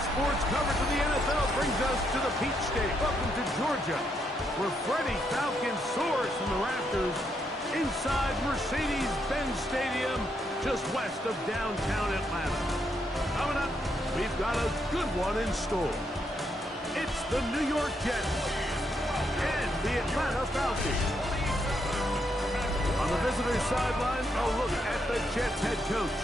sports coverage of the NFL brings us to the Peach State. Welcome to Georgia, where Freddie Falcon soars from the rafters inside Mercedes-Benz Stadium, just west of downtown Atlanta. Coming up, we've got a good one in store. It's the New York Jets and the Atlanta Falcons. On the visitor's sideline, a look at the Jets head coach.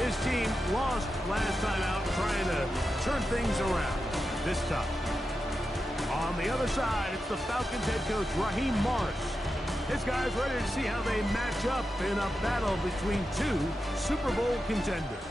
His team lost last time out trying to turn things around this time. On the other side, it's the Falcons head coach, Raheem Morris. His guys ready to see how they match up in a battle between two Super Bowl contenders.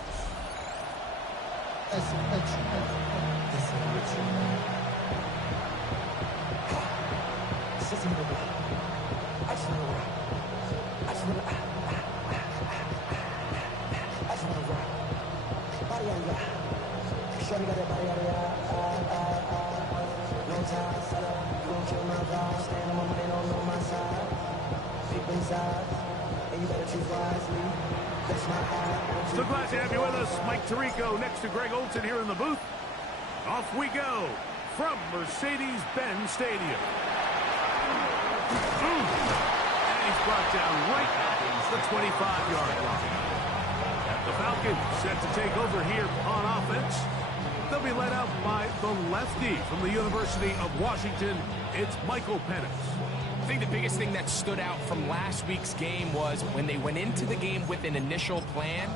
So glad to have you with us. Mike Tirico next to Greg Olson here in the booth. Off we go from Mercedes-Benz Stadium. And he's brought down right at the 25-yard line. The Falcons set to take over here on offense. They'll be led out by the lefty from the University of Washington. It's Michael Penix. I think the biggest thing that stood out from last week's game was when they went into the game with an initial plan,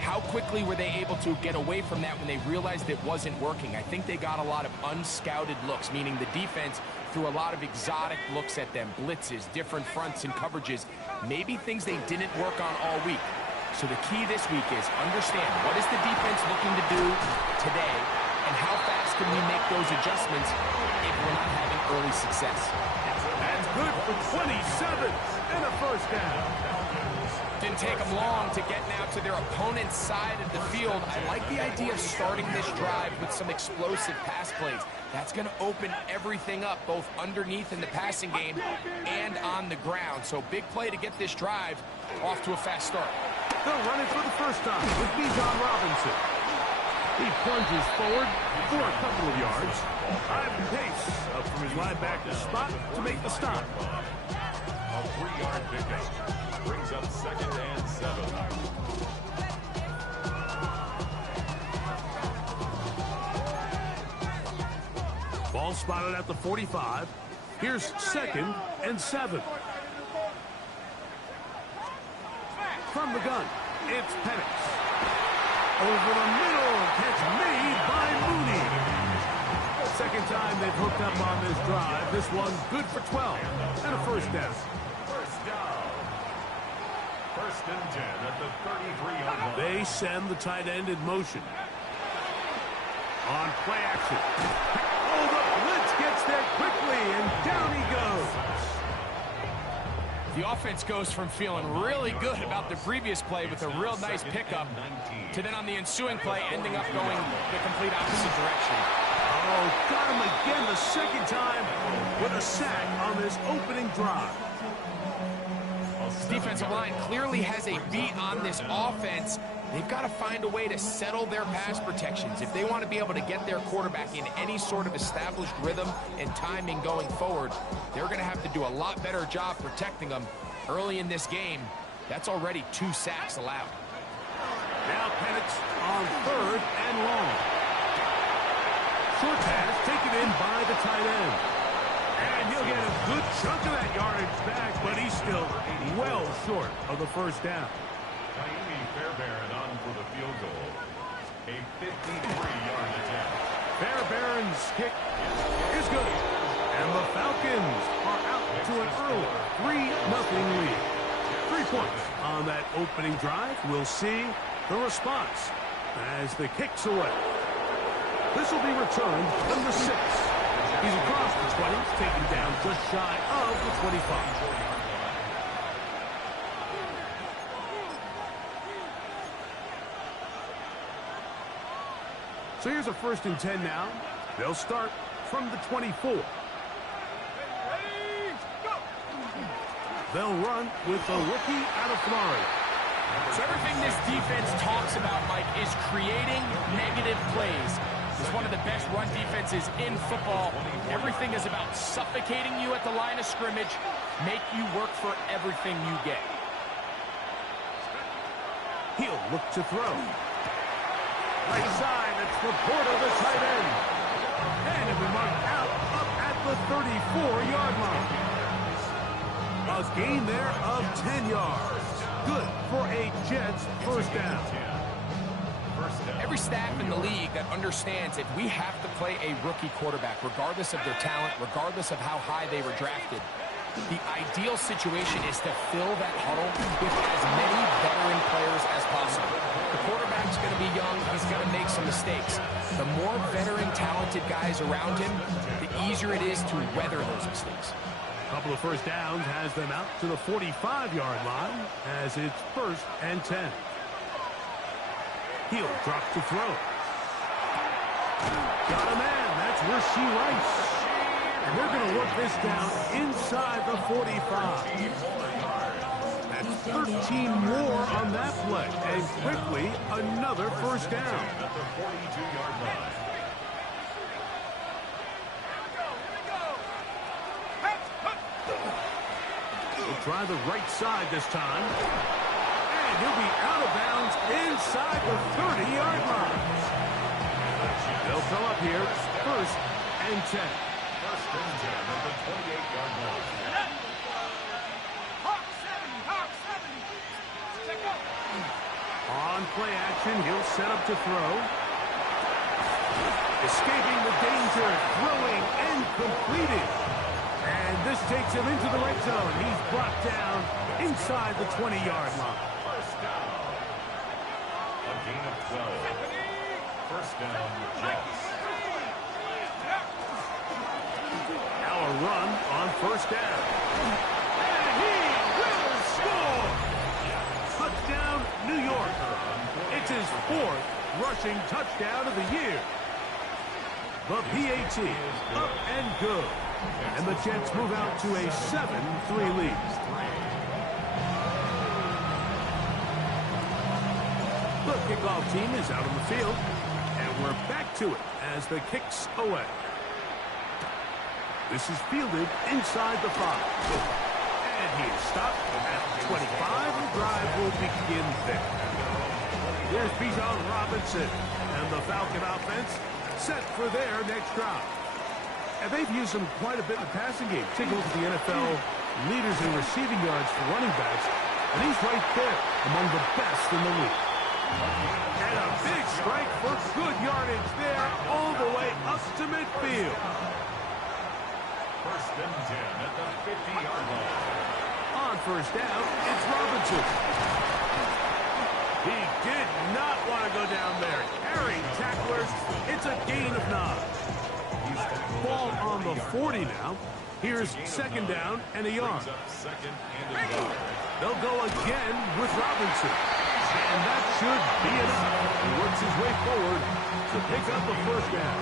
how quickly were they able to get away from that when they realized it wasn't working? I think they got a lot of unscouted looks, meaning the defense threw a lot of exotic looks at them, blitzes, different fronts and coverages, maybe things they didn't work on all week. So the key this week is understand what is the defense looking to do today and how fast can we make those adjustments if we're not having early success. That's good for 27 and a first down. Didn't take them long to get now to their opponent's side of the field. I like the idea of starting this drive with some explosive pass plays. That's going to open everything up, both underneath in the passing game and on the ground. So big play to get this drive off to a fast start. They'll run it for the first time with Bijan Robinson. He plunges forward for a couple of yards. Ivan Pace up from his linebacker spot to make the stop. A 3-yard pickup brings up 2nd and 7. Ball spotted at the 45. Here's 2nd and 7. From the gun, it's Penix. Over the middle, catch made by Mooney. Second time they've hooked up on this drive. This one good for 12 and a first down. First down. 1st and 10 at the 33-yard line. They send the tight end in motion. On play action. Oh, the blitz gets there quickly, and down he goes. The offense goes from feeling really good about the previous play with a real nice pickup to then on the ensuing play ending up going the complete opposite direction. Oh, got him again the second time with a sack on this opening drive. This defensive line clearly has a beat on this offense. They've got to find a way to settle their pass protections. If they want to be able to get their quarterback in any sort of established rhythm and timing going forward, they're going to have to do a lot better job protecting them. Early in this game, that's already 2 sacks allowed. Now Penix on 3rd and long. Short pass taken in by the tight end. And he'll get a good chunk of that yardage back, but he's still well short of the first down. Fairbairn on for the field goal. A 53-yard attempt. Fairbairn's kick is good. And the Falcons are out to an early 3-0 lead. 3 points on that opening drive. We'll see the response as the kick's away. This will be returned from the 6. He's across the 20, taken down just shy of the 25. So here's a 1st and 10 now. They'll start from the 24. They'll run with the rookie out of Florida. So everything this defense talks about, Mike, is creating negative plays. It's one of the best run defenses in football. Everything is about suffocating you at the line of scrimmage, make you work for everything you get. He'll look to throw. Right side, it's Laporta, the tight end. And it'll be marked out up at the 34-yard line. A gain there of 10 yards. Good for a Jets first down. Every staff in the league that understands if we have to play a rookie quarterback, regardless of their talent, regardless of how high they were drafted, the ideal situation is to fill that huddle with as many veteran players as possible. The quarterback's going to be young. He's going to make some mistakes. The more veteran, talented guys around him, the easier it is to weather those mistakes. A couple of first downs has them out to the 45-yard line as it's 1st and 10. He'll drop to throw. Got a man. That's Rasheed Rice. And they're going to work this down inside the 45. That's 13 more on that play. And quickly, another first down. At the 42-yard line. We'll try the right side this time. And he'll be out of bounds inside the 30-yard line. They'll fill up here. 1st and 10. 1st and 10 at the 28-yard line. On play action, he'll set up to throw. Escaping the danger, throwing and completing. And this takes him into the red zone. He's brought down inside the 20-yard line. First down. A gain of 12. First down, Jets. Now a run on 1st down. And he will score! Touchdown, New York. It's his 4th rushing touchdown of the year. The PAT up and good. And the Jets move out to a 7-3 lead. The kickoff team is out on the field. And we're back to it as the kick's away. This is fielded inside the 5. And he is stopped at the 25. The drive will begin there. Here's Bijan Robinson. And the Falcon offense set for their next drive. And they've used him quite a bit in the passing game. Take a look at the NFL leaders in receiving yards for running backs. And he's right there among the best in the league. And a big strike for good yardage there all the way up to midfield. 1st and 10 at the 50-yard line. On 1st down, it's Robinson. He did not want to go down there. Carrying tacklers, it's a gain of 9. Ball on the 40 now. Here's 2nd down and a yard. They'll go again with Robinson. And that should be enough. He works his way forward to pick up a 1st down.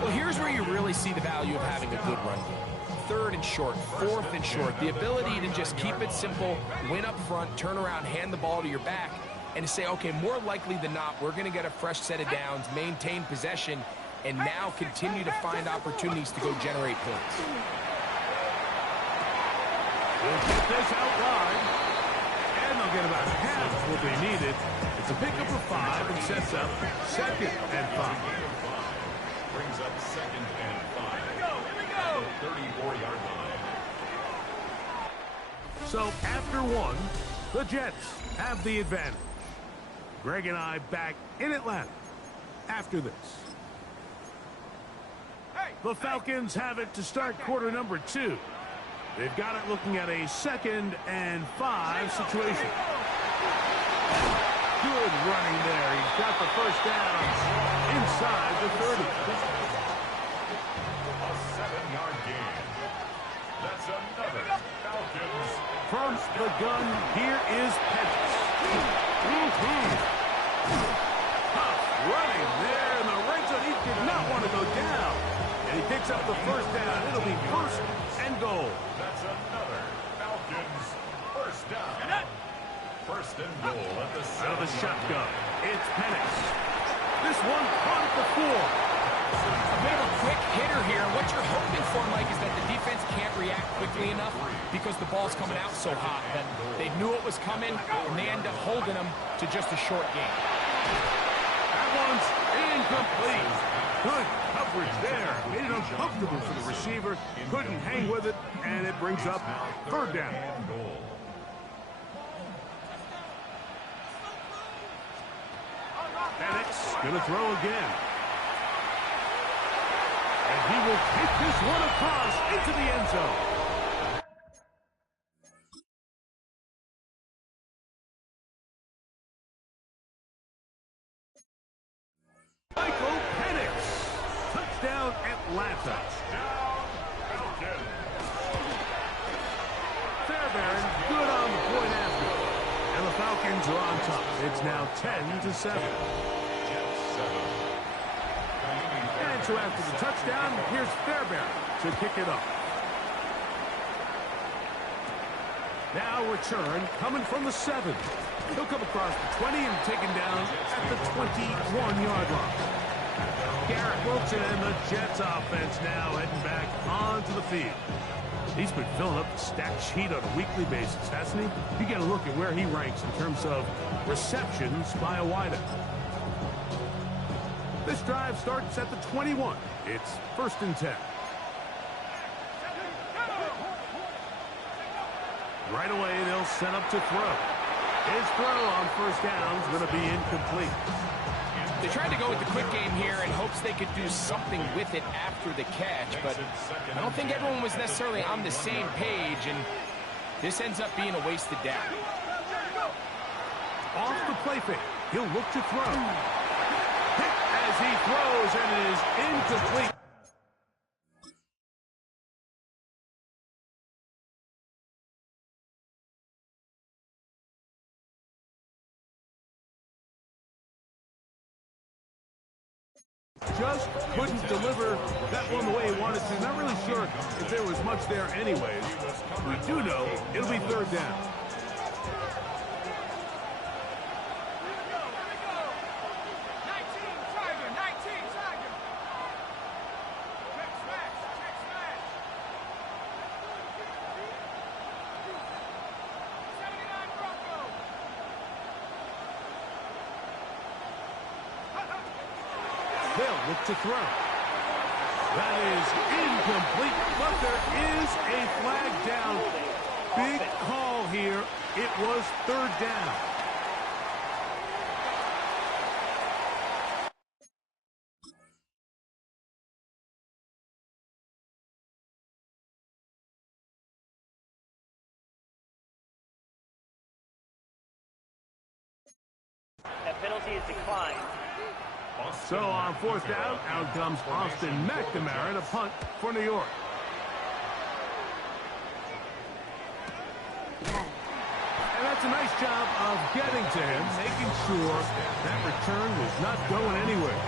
Well, here's where you really see the value of having a good run game. 3rd and short, 4th and short. The ability to just keep it simple, win up front, turn around, hand the ball to your back, and to say, okay, more likely than not, we're going to get a fresh set of downs, maintain possession, and now continue to find opportunities to go generate points. We'll get this out wide. And they'll get about half what they needed. It's a pickup of 5 and sets up 2nd and 5. Brings up 2nd and 5. Here we go. 34-yard line. So after 1, the Jets have the advantage. Greg and I back in Atlanta after this. The Falcons have it to start quarter number 2. They've got it looking at a 2nd and 5 situation. Good running there. He's got the first down inside the 30. A 7-yard gain. That's another Falcons. From the gun, here is Pettis. Tough running there in the red zone. He did not want to go down. And he picks up the first down. It'll be 1st and goal. That's another Falcons first down. first and goal at the Out of the 7-yard shotgun, line. it's Penix. This one caught at the 4. A bit of a quick hitter here. What you're hoping for, Mike, is that the defense can't react quickly enough because the ball's coming out so hot that they knew it was coming, and they end up holding them to just a short game. That one's incomplete. Good coverage there. Made it uncomfortable for the receiver. Couldn't hang with it, and it brings up third down. Penix gonna throw again. And he will take this one across into the end zone. Michael Penix. Touchdown, Atlanta. Fairbairn, good on the point after. And the Falcons are on top. It's now 10-7. And so after the touchdown, here's Fairbairn to kick it up. Now return coming from the 7. He'll come across the 20 and taken down at the 21-yard line. Garrett Wilson and the Jets offense now heading back onto the field. He's been filling up the stat sheet on a weekly basis, hasn't he? You get a look at where he ranks in terms of receptions by a wideout. This drive starts at the 21. It's 1st and 10. Right away, they'll set up to throw. His throw on first down is going to be incomplete. They tried to go with the quick game here in hopes they could do something with it after the catch, but I don't think everyone was necessarily on the same page, and this ends up being a wasted down. Off the play fake, he'll look to throw. Hit as he throws, and it is incomplete. Just couldn't deliver that one the way he wanted to. Not really sure if there was much there anyways. We do know it'll be third down. They'll look to throw. That is incomplete, but there is a flag down. Big call here. It was third down. That penalty is declined. So on fourth down, out comes Austin McNamara to punt for New York. And that's a nice job of getting to him, making sure that return was not going anywhere.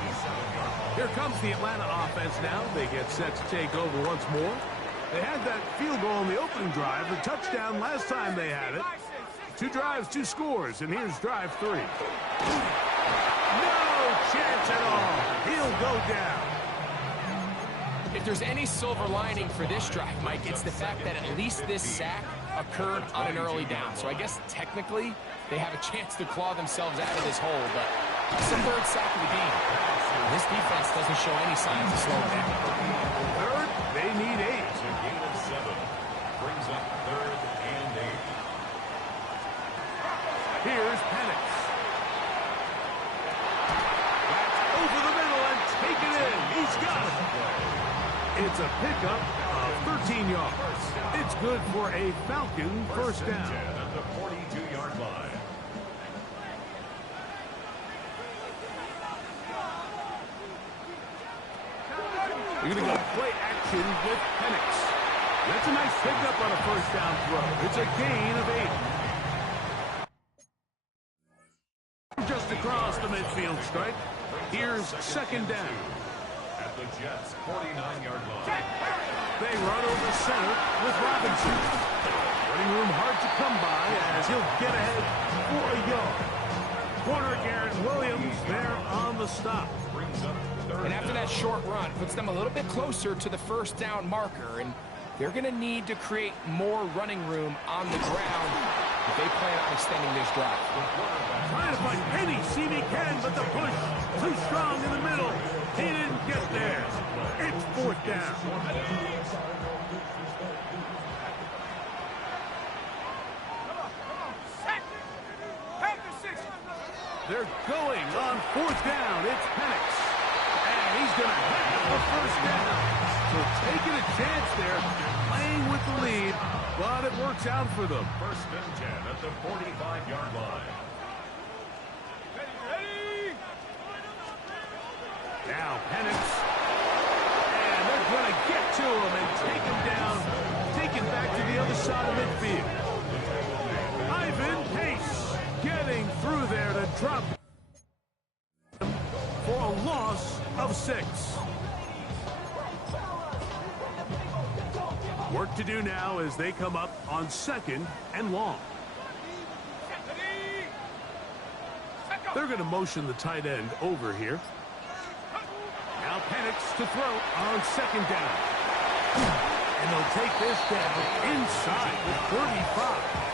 Here comes the Atlanta offense now. They get set to take over once more. They had that field goal in the opening drive, the touchdown last time they had it. 2 drives, 2 scores, and here's drive 3. Chance at all. He'll go down. If there's any silver lining for this drive, Mike, it's the fact that at least this sack occurred on an early down. So I guess technically they have a chance to claw themselves out of this hole, but it's the 3rd sack of the game. This defense doesn't show any signs of slowing down. Third, they need 8. A gain of 7 brings up 3rd and 8. Here's Penix. Over the middle and take it in. He's got it. It's a pickup of 13 yards. It's good for a Falcon first down. At the 42-yard line. You're going to go play action with Penix. That's a nice pickup on a first down throw. It's a gain of 8. Just across the midfield stripe. Here's second down. At the Jets' 49-yard line. They run over center with Robinson. Running room hard to come by as he'll get ahead for a yard. Corner Garrett Williams there on the stop. And after that short run, puts them a little bit closer to the first down marker, and they're going to need to create more running room on the ground if they plan on extending this drive. Trying to find any seam he can, but the push too strong in the middle. He didn't get there. It's fourth down. They're going on fourth down. It's Penix. And he's going to have the first down. So taking a chance there, playing with the lead, but it works out for them. First and 10 at the 45-yard line. Now Penix. And they're going to get to him and take him down. Take it back to the other side of midfield. Ivan Pace getting through there to drop for a loss of 6. Work to do now as they come up on 2nd and long. They're going to motion the tight end over here. Now Penix to throw on 2nd down. And they'll take this down inside the 35.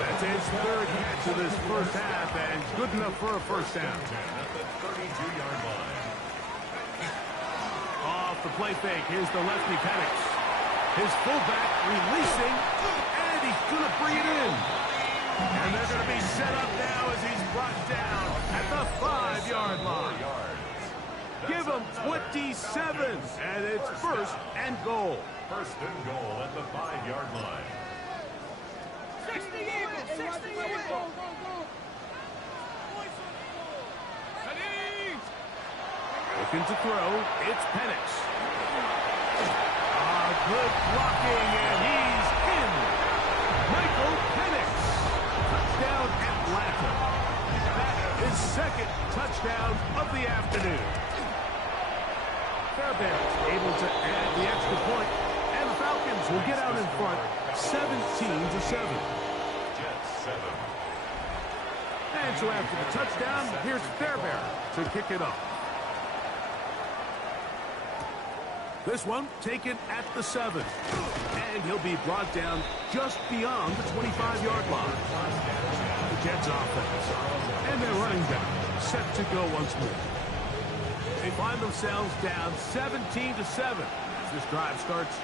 That's his 3rd catch of this first half, and good enough for a first down. At the 32-yard line. Off the play fake, here's the lefty Penix. His fullback releasing, and he's going to bring it in. And they're going to be set up now as he's brought down at the 5-yard line. Give him 27, and it's 1st and goal. First and goal at the 5-yard line. 60 Eagles! 60 Eagles! Looking to throw, it's Penix. Good blocking, and he's in. Michael Penix. Touchdown, Atlanta. That is 2nd touchdown of the afternoon. Fairbanks able to add the extra point, and the Falcons will get out in front 17-7. Jets 7. And so after the touchdown, here's Fairbanks to kick it off. This one taken at the 7. And he'll be brought down just beyond the 25-yard line. The Jets offense. And their running back set to go once more. They find themselves down 17-7 as this drive starts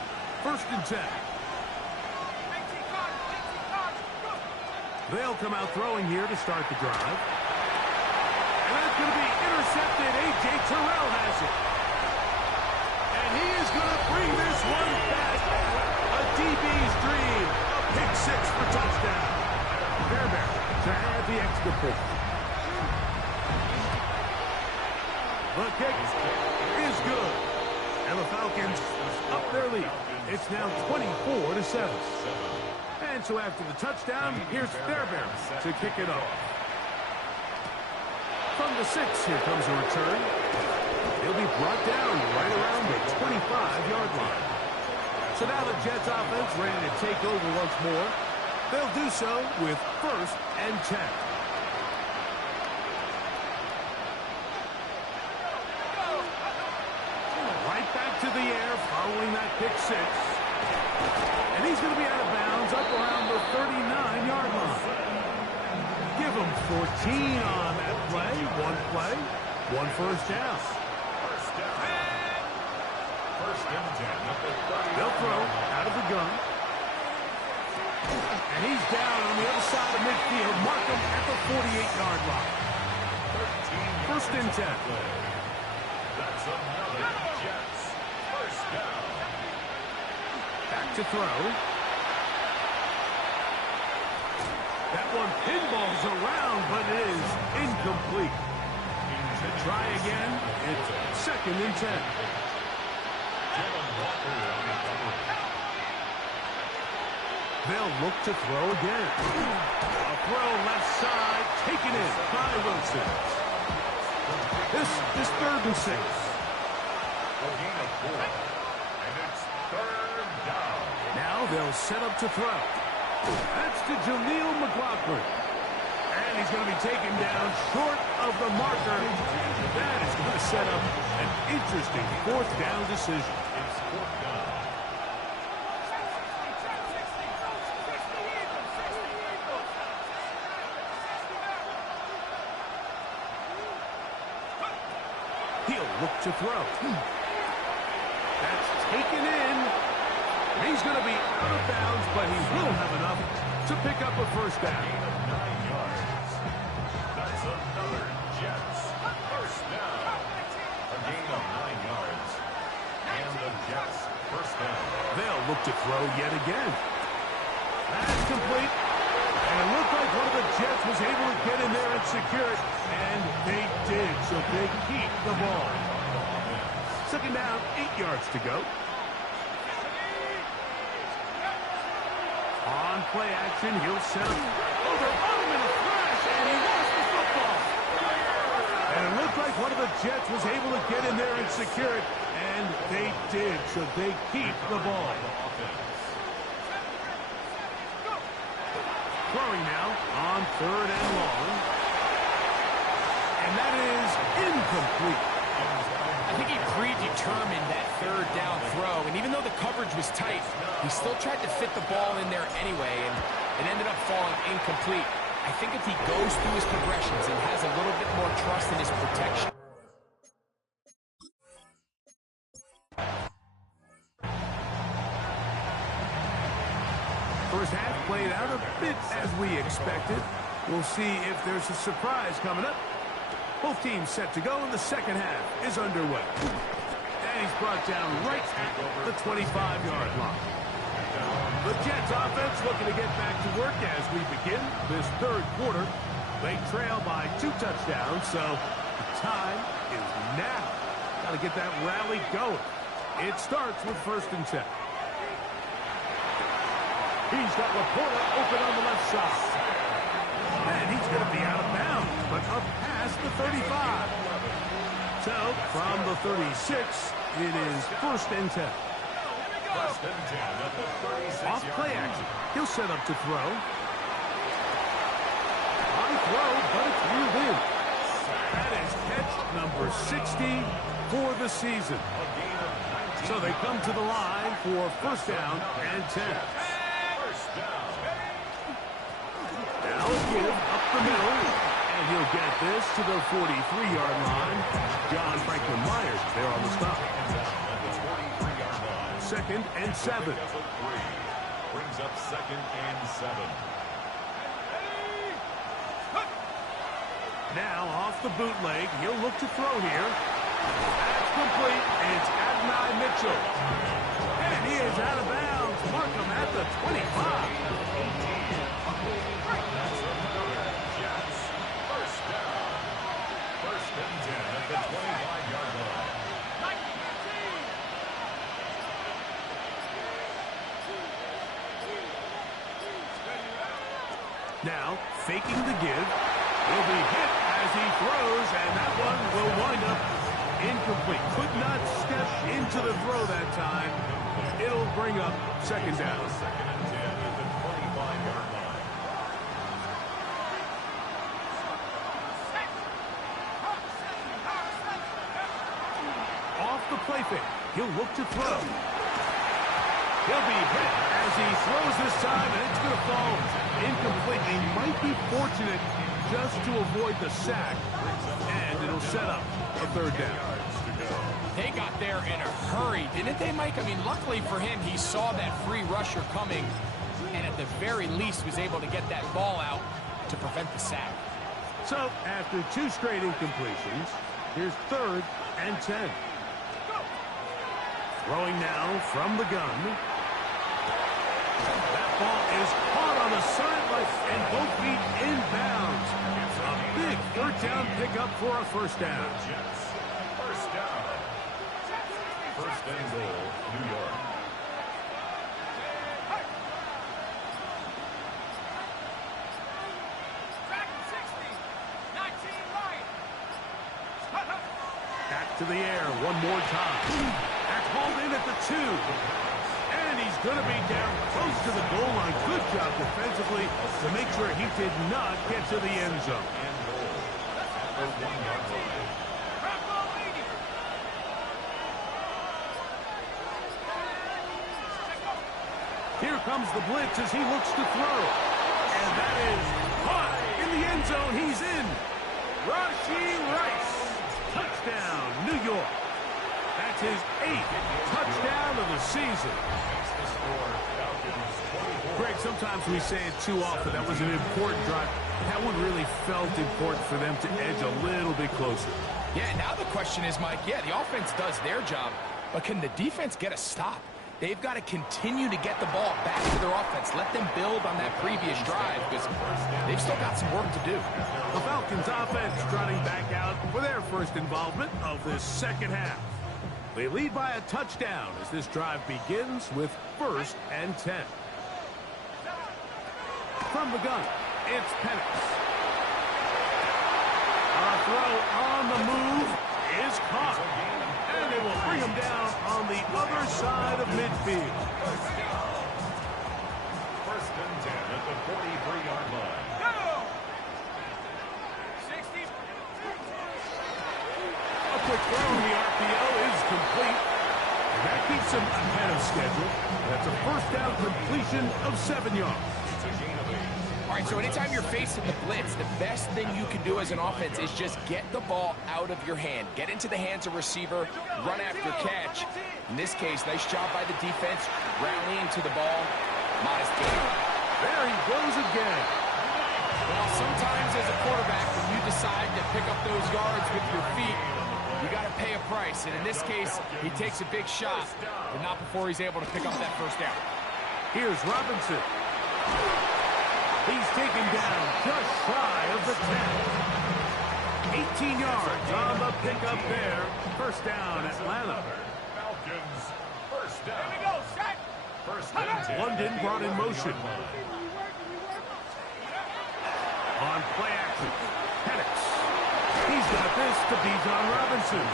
1st and 10. They'll come out throwing here to start the drive. And that's going to be intercepted. A.J. Terrell has it. And he is going to bring this one back. A DB's dream. A pick 6 for touchdown. Fairbanks to add the extra point. The kick is good. And the Falcons up their lead. It's now 24-7. And so after the touchdown, here's Fairbanks to kick it off. From the 6, here comes a return. He'll be brought down right around the 25-yard line. So now the Jets offense ready to take over once more. They'll do so with 1st and 10. Right back to the air following that pick 6. And he's going to be out of bounds up around the 39-yard line. Give him 14 on that play. One first down. First and 10 at the 30. They'll throw out of the gun. And he's down on the other side of midfield. Mark him at the 48-yard line. 1st and 10. That's another Jets. First down. Back to throw. That one pinballs around, but it is incomplete. To try again, it's 2nd and 10. They'll look to throw again. A throw left side, taken in by Wilson. This is 3rd and 6. A gain of 4. And it's 3rd down. Now Now they'll set up to throw. That's to Jaleel McLaughlin. And he's going to be taken down short of the marker. That is going to set up an interesting fourth down decision. It's fourth down. He'll look to throw. That's taken in. He's going to be out of bounds, but he will have enough to pick up a first down. Gain of 9 yards. That's another Jets first down. A gain of 9 yards. And the Jets first down. They'll look to throw yet again. That's complete. And it looked like one of the Jets was able to get in there and secure it. And they did, so they keep the ball. Second down, 8 yards to go. On play action, he'll set up. Oh, they're on him in a flash, and he lost the football. And it looked like one of the Jets was able to get in there and secure it, and they did, so they keep the ball. Throwing now on third and long. And that is incomplete. I think he predetermined that third down throw, and even though the coverage was tight, he still tried to fit the ball in there anyway, and it ended up falling incomplete. I think if he goes through his progressions and has a little bit more trust in his protection. First half played out a bit as we expected. We'll see if there's a surprise coming up. Both teams set to go, and the second half is underway. And he's brought down right at the 25-yard line. The Jets offense looking to get back to work as we begin this third quarter. They trail by 2 touchdowns, so the time is now. Got to get that rally going. It starts with 1st and 10. He's got Laporta open on the left side. And he's going to be out of bounds, but up past the 35. So, from the 36, it is 1st and 10. 1st and 10 at the 36-yard Off play action. He'll set up to throw. High throw, but it's reeled in. That is catch number 60 for the season. So they come to the line for 1st down and 10. Now a give up the middle, and he'll get this to the 43-yard line. John Franklin Myers there on the stop. 2nd and 7. Brings up 2nd and 7. Now off the bootleg, he'll look to throw here. That's complete. It's Adonai Mitchell. And he is out of bounds. Mark him at the 25. Now, faking the give. Will be hit as he throws, and that one will wind up incomplete. Could not step into the throw that time. It'll bring up 2nd down. 2nd and 10 at the 25-yard line. Off the play fake. He'll look to throw. He'll be hit as he throws this time, and it's going to fall incomplete. He might be fortunate just to avoid the sack, and it'll set up a 3rd down. They got there in a hurry, didn't they, Mike? I mean, luckily for him, he saw that free rusher coming, and at the very least was able to get that ball out to prevent the sack. So, after 2 straight incompletions, here's 3rd and 10. Throwing now from the gun. That ball is caught on the sideline, and both feet inbounds. A big 3rd down pickup for a 1st down. Jets, 1st down. 1st and goal, New York. Back to the air one more time. That's hauled in at the 2. And he he's going to be down close to the goal line. Good job defensively to make sure he did not get to the end zone. And goal at the 1-yard line. Here comes the blitz as he looks to throw. And that is caught in the end zone. He's in. Rashee Rice. Touchdown, New York. That's his 8th touchdown of the season. Greg, sometimes we say it too often. That was an important drive. That one really felt important for them to edge a little bit closer. Yeah, now the question is, Mike, yeah, the offense does their job, but can the defense get a stop? They've got to continue to get the ball back to their offense. Let them build on that previous drive because they've still got some work to do. The Falcons offense trotting back out for their first involvement of this second half. They lead by a touchdown as this drive begins with 1st and 10. From the gun, it's Penix. A throw on the move is caught. And they will bring him down on the other side of midfield. 1st and 10 at the 43-yard line. A quick throw in the RPO is complete. And that keeps him ahead of schedule. That's a 1st down completion of 7 yards. All right, so anytime you're facing the blitz, the best thing you can do as an offense is just get the ball out of your hand. Get into the hands of receiver, run after catch. In this case, nice job by the defense, rallying to the ball. Modest gain. There he goes again. Well, sometimes as a quarterback, when you decide to pick up those yards with your feet, you got to pay a price. And in this case, he takes a big shot, but not before he's able to pick up that 1st down. Here's Robinson. He's taken down just shy of the 10. 18 yards on the pickup there. 1st down, Atlanta. Falcons, 1st down. Here we go, set. 1st and 10. London brought in motion. On play action, Penix. He's got this to Bijan Robinson.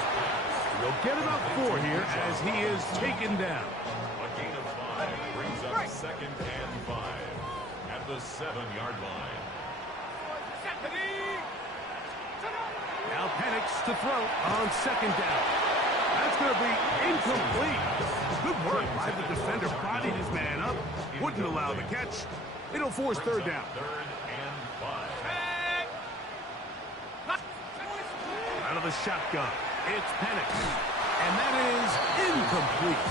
He'll get about 4 here as he is taken down. A gain of 5 brings up 2nd and 5 at the 7-yard line. Now Penix to throw on 2nd down. That's going to be incomplete. Good work by the defender. Bodied his man up. Wouldn't allow the catch. It'll force 3rd down. 3rd and 5. Out of the shotgun, it's Penix. And that is incomplete.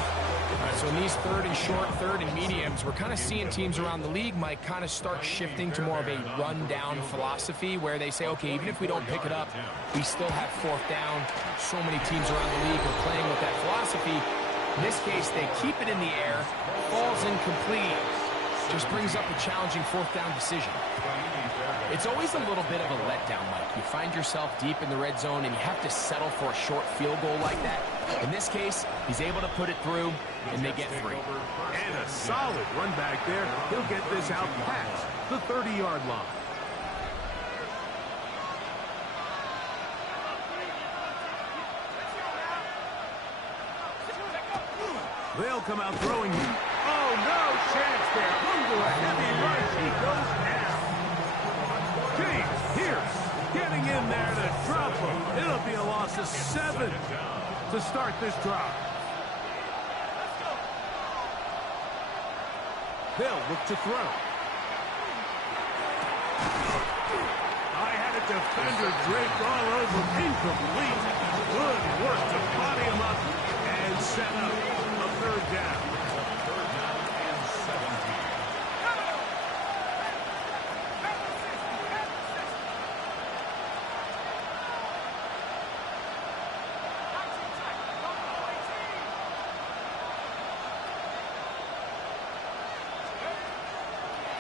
All right, so in these 3rd and short, 3rd and mediums, we're kind of seeing teams around the league, Mike, kind of start shifting to more of a run-down philosophy where they say, okay, even if we don't pick it up, we still have 4th down. So many teams around the league are playing with that philosophy. In this case, they keep it in the air, falls incomplete, just brings up a challenging 4th down decision. It's always a little bit of a letdown, Mike. You find yourself deep in the red zone and you have to settle for a short field goal like that. In this case, he's able to put it through, and they get 3. And a solid run back there. He'll get this out past the 30-yard line. They'll come out throwing. Oh, no chance there. Under a heavy rush, he goes down. James Pierce getting in there to drop him. It'll be a loss of 7 to start this drive. They'll look to throw. I had a defender draped all over. Incomplete. Good work to body him up and set up a 3rd down. 3rd down and 17.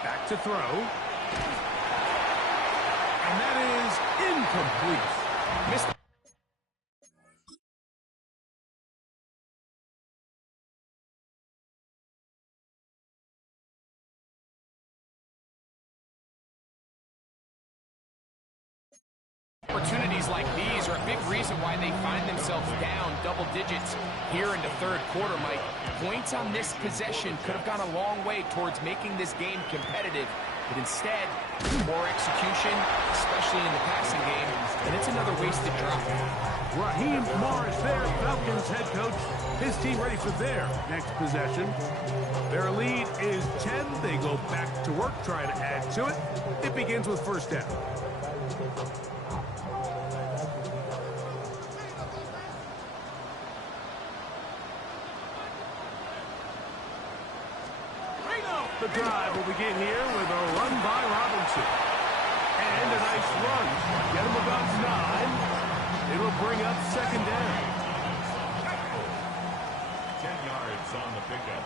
Back to throw. And that is incomplete. Missed. Opportunities like these are a big reason why they find themselves down double digits here in the third quarter, Mike. Points on this possession could have gone a long way towards making this game competitive, but instead, poor execution, especially in the passing game, and it's another wasted drop. Raheem Morris there, Falcons head coach. His team ready for their next possession. Their lead is 10. They go back to work, trying to add to it. It begins with first down. The drive will begin here with a run by Robinson. And a nice run. Get him about 9. It'll bring up second down. 10 yards on the pickup.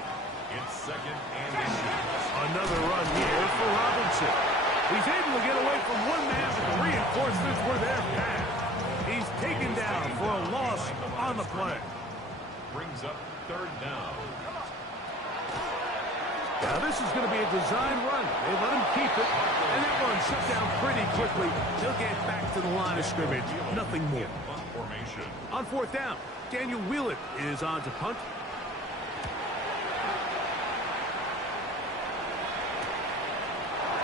It's second and inches. Another run here for Robinson. He's able to get away from one man, but the reinforcements were there fast. He's taken down for a loss on the play. Brings up third down. Now this is going to be a design run. They let him keep it, and that run shut down pretty quickly. He'll get back to the line of scrimmage. Nothing more. Punt formation. On fourth down, Daniel Wheelan is on to punt.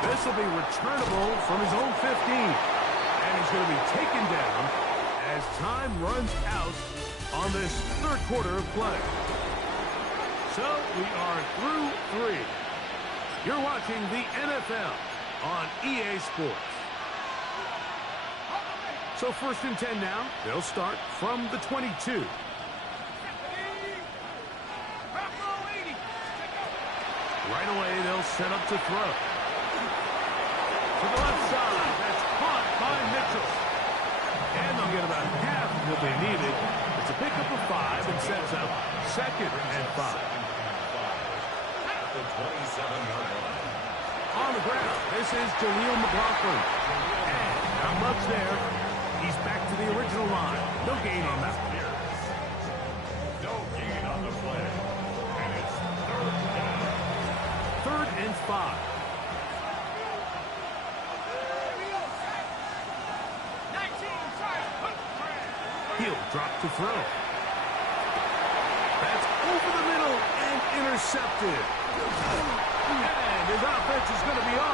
This will be returnable from his own 15. And he's going to be taken down as time runs out on this third quarter of play. So we are through 3. You're watching the NFL on EA Sports. So first and 10 now. They'll start from the 22. Right away, they'll set up to throw. To the left side, that's caught by Mitchell. And they'll get about half of what they needed. It's a pickup of 5 and sets up second and 5. The 27-yard line. On the ground, this is Jaleel McLaughlin. And not much there. He's back to the original line. No gain on that. No gain on the play. And it's third down. Third and 5. He'll drop to throw. That's over the middle and intercepted. And his offense is going to be all